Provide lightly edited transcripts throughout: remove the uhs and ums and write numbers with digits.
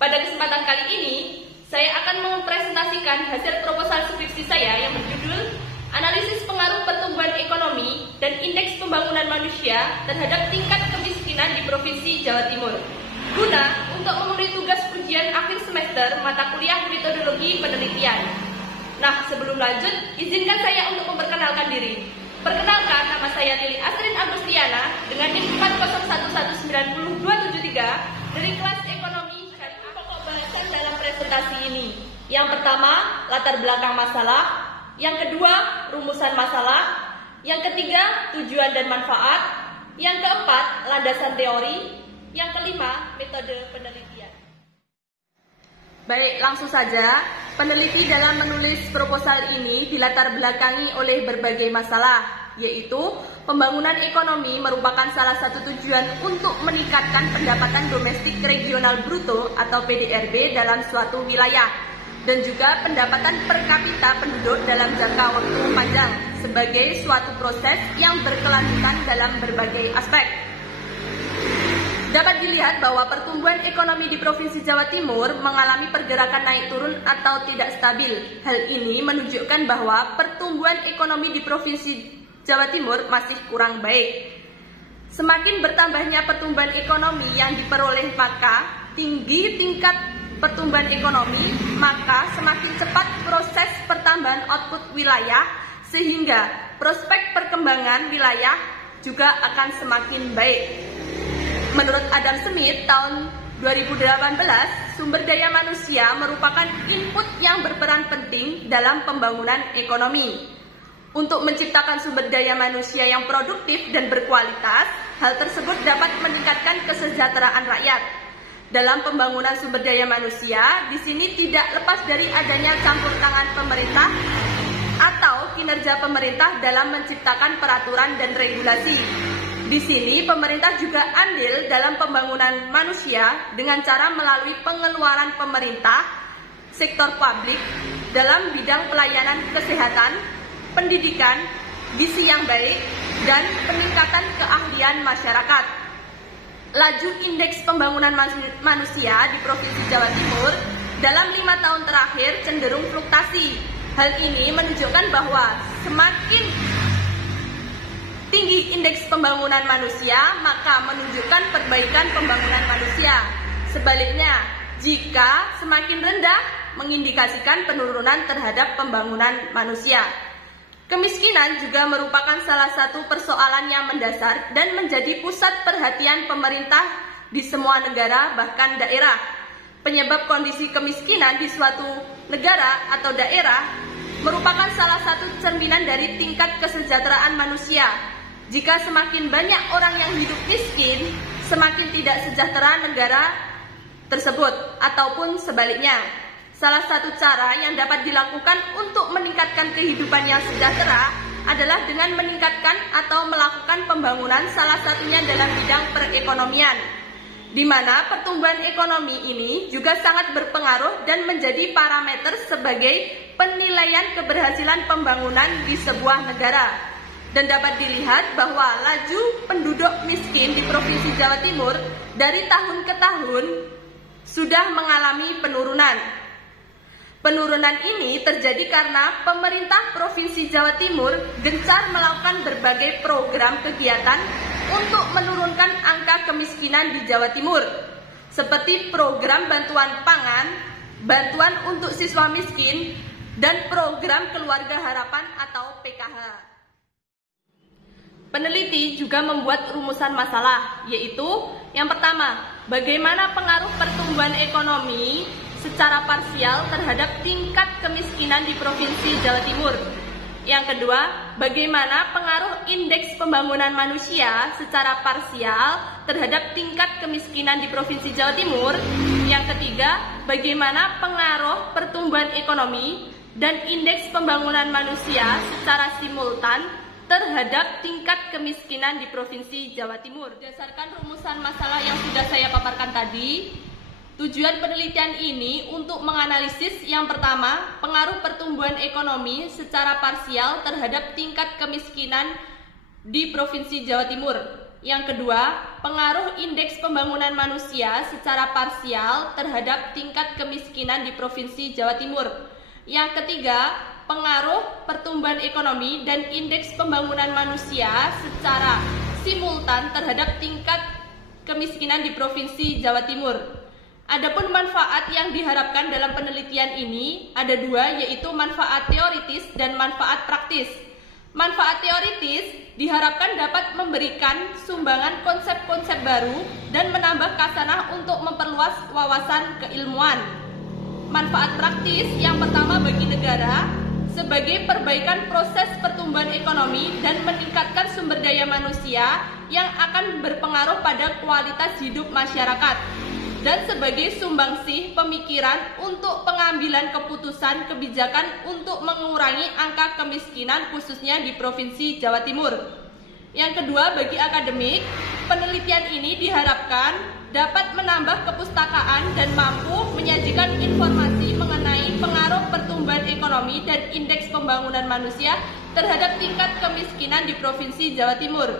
Pada kesempatan kali ini, saya akan mempresentasikan hasil proposal skripsi saya yang berjudul Analisis Pengaruh Pertumbuhan Ekonomi dan Indeks Pembangunan Manusia terhadap Tingkat Kemiskinan di Provinsi Jawa Timur, guna untuk memenuhi tugas ujian akhir semester mata kuliah metodologi penelitian. Nah, sebelum lanjut, izinkan saya untuk memperkenalkan diri. Perkenalkan, nama saya Lili Asrin Agustiana dengan NIM 401190273 dari kelas Ekonomi Syariah. Pokok bahasan dalam presentasi ini. Yang pertama, latar belakang masalah. Yang kedua, rumusan masalah. Yang ketiga, tujuan dan manfaat. Yang keempat, landasan teori. Yang kelima, metode penelitian. Baik, langsung saja. Peneliti dalam menulis proposal ini dilatar belakangi oleh berbagai masalah, yaitu pembangunan ekonomi merupakan salah satu tujuan untuk meningkatkan pendapatan domestik regional bruto atau PDRB dalam suatu wilayah, dan juga pendapatan per kapita penduduk dalam jangka waktu panjang sebagai suatu proses yang berkelanjutan dalam berbagai aspek. Dapat dilihat bahwa pertumbuhan ekonomi di Provinsi Jawa Timur mengalami pergerakan naik turun atau tidak stabil. Hal ini menunjukkan bahwa pertumbuhan ekonomi di Provinsi Jawa Timur masih kurang baik. Semakin bertambahnya pertumbuhan ekonomi yang diperoleh, maka tinggi tingkat pertumbuhan ekonomi, maka semakin cepat proses pertambahan output wilayah, sehingga prospek perkembangan wilayah juga akan semakin baik. Menurut Adam Smith, tahun 2018, sumber daya manusia merupakan input yang berperan penting dalam pembangunan ekonomi. Untuk menciptakan sumber daya manusia yang produktif dan berkualitas, hal tersebut dapat meningkatkan kesejahteraan rakyat. Dalam pembangunan sumber daya manusia, di sini tidak lepas dari adanya campur tangan pemerintah atau kinerja pemerintah dalam menciptakan peraturan dan regulasi. Di sini pemerintah juga andil dalam pembangunan manusia dengan cara melalui pengeluaran pemerintah, sektor publik dalam bidang pelayanan kesehatan, pendidikan, gizi yang baik, dan peningkatan keahlian masyarakat. Laju indeks pembangunan manusia di Provinsi Jawa Timur dalam 5 tahun terakhir cenderung fluktuasi. Hal ini menunjukkan bahwa semakin tinggi indeks pembangunan manusia, maka menunjukkan perbaikan pembangunan manusia. Sebaliknya, jika semakin rendah, mengindikasikan penurunan terhadap pembangunan manusia. Kemiskinan juga merupakan salah satu persoalan yang mendasar dan menjadi pusat perhatian pemerintah di semua negara, bahkan daerah. Penyebab kondisi kemiskinan di suatu negara atau daerah merupakan salah satu cerminan dari tingkat kesejahteraan manusia. Jika semakin banyak orang yang hidup miskin, semakin tidak sejahtera negara tersebut, ataupun sebaliknya. Salah satu cara yang dapat dilakukan untuk meningkatkan kehidupan yang sejahtera adalah dengan meningkatkan atau melakukan pembangunan, salah satunya dalam bidang perekonomian, di mana pertumbuhan ekonomi ini juga sangat berpengaruh dan menjadi parameter sebagai penilaian keberhasilan pembangunan di sebuah negara. Dan dapat dilihat bahwa laju penduduk miskin di Provinsi Jawa Timur dari tahun ke tahun sudah mengalami penurunan. Penurunan ini terjadi karena pemerintah Provinsi Jawa Timur gencar melakukan berbagai program kegiatan untuk menurunkan angka kemiskinan di Jawa Timur, seperti program bantuan pangan, bantuan untuk siswa miskin, dan program Keluarga Harapan atau PKH. Peneliti juga membuat rumusan masalah, yaitu yang pertama, bagaimana pengaruh pertumbuhan ekonomi secara parsial terhadap tingkat kemiskinan di Provinsi Jawa Timur. Yang kedua, bagaimana pengaruh indeks pembangunan manusia secara parsial terhadap tingkat kemiskinan di Provinsi Jawa Timur. Yang ketiga, bagaimana pengaruh pertumbuhan ekonomi dan indeks pembangunan manusia secara simultan terhadap tingkat kemiskinan di Provinsi Jawa Timur. Berdasarkan rumusan masalah yang sudah saya paparkan tadi, tujuan penelitian ini untuk menganalisis yang pertama, pengaruh pertumbuhan ekonomi secara parsial terhadap tingkat kemiskinan di Provinsi Jawa Timur. Yang kedua, pengaruh indeks pembangunan manusia secara parsial terhadap tingkat kemiskinan di Provinsi Jawa Timur. Yang ketiga, pengaruh pertumbuhan ekonomi dan indeks pembangunan manusia secara simultan terhadap tingkat kemiskinan di Provinsi Jawa Timur. Adapun manfaat yang diharapkan dalam penelitian ini ada dua, yaitu manfaat teoritis dan manfaat praktis. Manfaat teoritis diharapkan dapat memberikan sumbangan konsep-konsep baru dan menambah khasanah untuk memperluas wawasan keilmuan. Manfaat praktis yang pertama bagi negara sebagai perbaikan proses pertumbuhan ekonomi dan meningkatkan sumber daya manusia yang akan berpengaruh pada kualitas hidup masyarakat, dan sebagai sumbangsih pemikiran untuk pengambilan keputusan kebijakan untuk mengurangi angka kemiskinan khususnya di Provinsi Jawa Timur. Yang kedua, bagi akademik, penelitian ini diharapkan dapat menambah kepustakaan dan mampu menyajikan informasi mengenai pengaruh pertumbuhan ekonomi dan indeks pembangunan manusia terhadap tingkat kemiskinan di Provinsi Jawa Timur.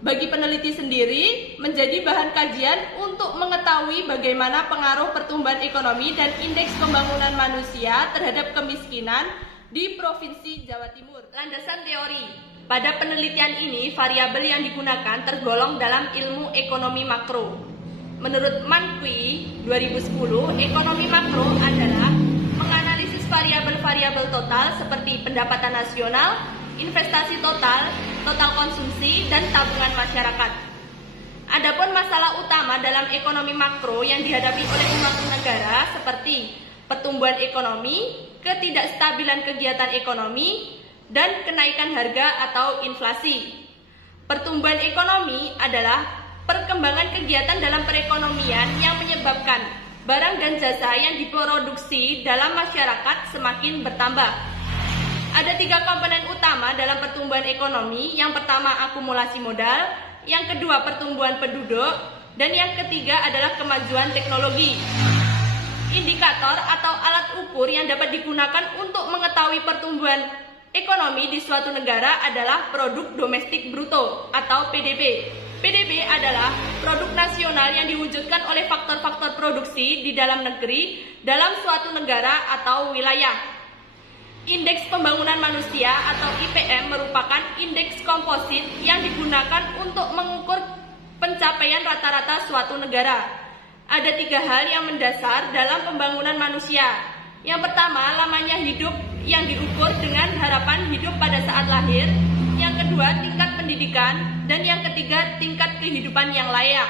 Bagi peneliti sendiri, menjadi bahan kajian untuk mengetahui bagaimana pengaruh pertumbuhan ekonomi dan indeks pembangunan manusia terhadap kemiskinan di Provinsi Jawa Timur. Landasan teori. Pada penelitian ini, variabel yang digunakan tergolong dalam ilmu ekonomi makro. Menurut Manqui 2010, ekonomi makro adalah menganalisis variabel-variabel total seperti pendapatan nasional, investasi total, total konsumsi, dan tabungan masyarakat. Adapun masalah utama dalam ekonomi makro yang dihadapi oleh suatu negara seperti pertumbuhan ekonomi, ketidakstabilan kegiatan ekonomi, dan kenaikan harga atau inflasi. Pertumbuhan ekonomi adalah perkembangan kegiatan dalam perekonomian yang menyebabkan barang dan jasa yang diproduksi dalam masyarakat semakin bertambah. Ada 3 komponen utama dalam pertumbuhan ekonomi. Yang pertama, akumulasi modal, yang kedua, pertumbuhan penduduk, dan yang ketiga adalah kemajuan teknologi. Indikator atau alat ukur yang dapat digunakan untuk mengetahui pertumbuhan ekonomi di suatu negara adalah produk domestik bruto atau PDB. PDB adalah produk nasional yang diwujudkan oleh faktor-faktor produksi di dalam negeri dalam suatu negara atau wilayah. Indeks pembangunan manusia atau IPM merupakan indeks komposit yang digunakan untuk mengukur pencapaian rata-rata suatu negara. Ada 3 hal yang mendasar dalam pembangunan manusia. Yang pertama, lamanya hidup yang diukur dengan harapan hidup pada saat lahir. Yang kedua, tingkat pendidikan. Dan yang ketiga, tingkat kehidupan yang layak.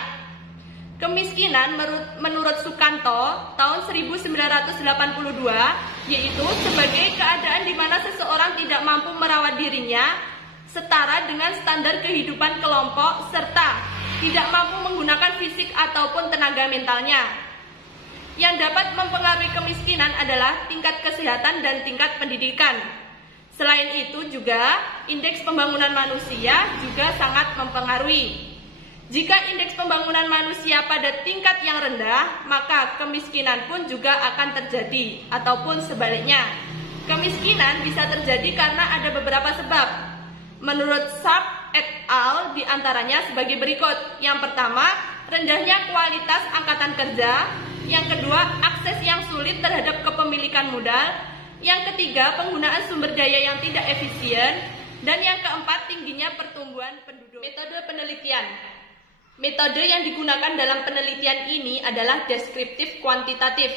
Kemiskinan menurut Sukanto tahun 1982 yaitu sebagai keadaan di mana seseorang tidak mampu merawat dirinya setara dengan standar kehidupan kelompok serta tidak mampu menggunakan fisik ataupun tenaga mentalnya. Yang dapat mempengaruhi kemiskinan adalah tingkat kesehatan dan tingkat pendidikan. Selain itu juga indeks pembangunan manusia juga sangat mempengaruhi. Jika indeks pembangunan manusia pada tingkat yang rendah, maka kemiskinan pun juga akan terjadi, ataupun sebaliknya. Kemiskinan bisa terjadi karena ada beberapa sebab. Menurut Saab et al. Diantaranya sebagai berikut. Yang pertama, rendahnya kualitas angkatan kerja. Yang kedua, akses yang sulit terhadap kepemilikan modal. Yang ketiga, penggunaan sumber daya yang tidak efisien. Dan yang keempat, tingginya pertumbuhan penduduk. Metode penelitian. Metode yang digunakan dalam penelitian ini adalah deskriptif kuantitatif,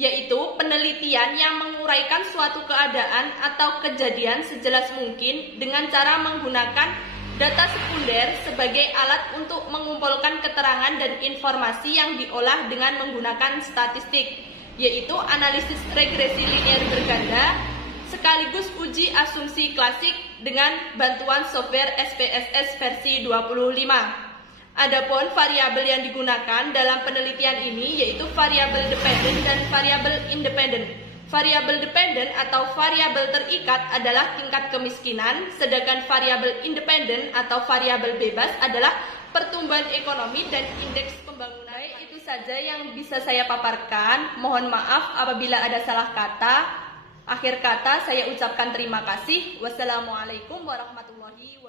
yaitu penelitian yang menguraikan suatu keadaan atau kejadian sejelas mungkin dengan cara menggunakan data sekunder sebagai alat untuk mengumpulkan keterangan dan informasi yang diolah dengan menggunakan statistik, yaitu analisis regresi linear berganda, sekaligus uji asumsi klasik dengan bantuan software SPSS versi 25. Adapun variabel yang digunakan dalam penelitian ini yaitu variabel dependen dan variabel independen. Variabel dependen atau variabel terikat adalah tingkat kemiskinan, sedangkan variabel independen atau variabel bebas adalah pertumbuhan ekonomi dan indeks pembangunan. Baik, itu saja yang bisa saya paparkan. Mohon maaf apabila ada salah kata. Akhir kata saya ucapkan terima kasih. Wassalamualaikum warahmatullahi wabarakatuh.